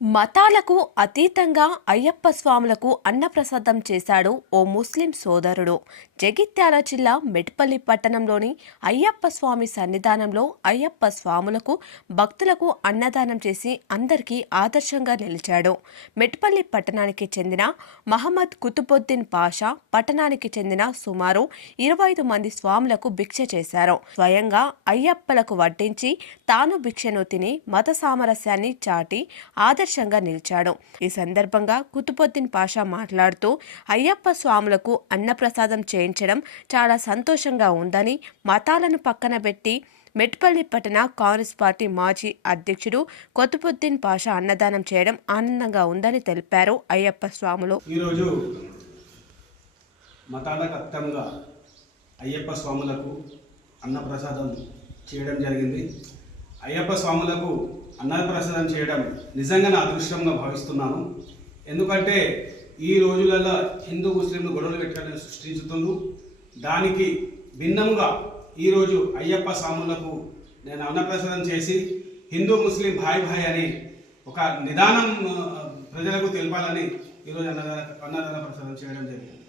మతాలకు అతీతంగా అయ్యప్ప స్వాములకు అన్నప్రసాదం చేశాడు ఓ ముస్లిం సోదరుడు. జగిత్యాల జిల్లా మెట్పల్లి పట్టణంలోని అయ్యప్ప స్వామి సన్నిధానంలో అయ్యప్ప స్వాములకు భక్తులకు అన్నదానం చేసి అందరికీ ఆదర్శంగా నిలిచాడు. మెట్పల్లి పట్టణానికి చెందిన మహమ్మద్ కుతుబుద్దీన్ పాషా పట్టణానికి చెందిన సుమారు ఇరవై ఐదు మంది స్వాములకు భిక్ష చేశారు. స్వయంగా అయ్యప్పలకు వడ్డించి తాను భిక్షను తిని మత సామరస్యాన్ని చాటి ఆదర్శంగా నిలిచాడు. ఈ సందర్భంగా కుతుబుద్దీన్ పాషా మాట్లాడుతూ అయ్యప్ప స్వాములకు అన్నప్రసాదం చేయించడం చాలా సంతోషంగా ఉందని మతాలను పక్కన పెట్టి మెట్పల్లి పట్టణ కాంగ్రెస్ పార్టీ మాజీ అధ్యక్షుడు కొతుబుద్దీన్ పాషా అన్నదానం చేయడం ఆనందంగా ఉందని తెలిపారు అయ్యప్ప స్వాములు. ఈరోజు మతాలకు అయ్యప్ప స్వాములకు అన్నప్రసాదం చేయడం జరిగింది. అయ్యప్ప స్వాములకు అన్నప్రసాదం చేయడం నిజంగా నా అదృష్టంగా భావిస్తున్నాను. ఎందుకంటే ఈ రోజులలో హిందూ ముస్లింలు గొడవలు పెట్టాలని సృష్టించుతుండ్రు. దానికి భిన్నంగా ఈరోజు అయ్యప్ప స్వాములకు నేను అన్నప్రసాదం చేసి హిందూ ముస్లిం భాయ్ భాయ్ అని ఒక నిదానం ప్రజలకు తెలపాలని ఈరోజు అన్నదాన అన్నదాన ప్రసాదం చేయడం జరిగింది.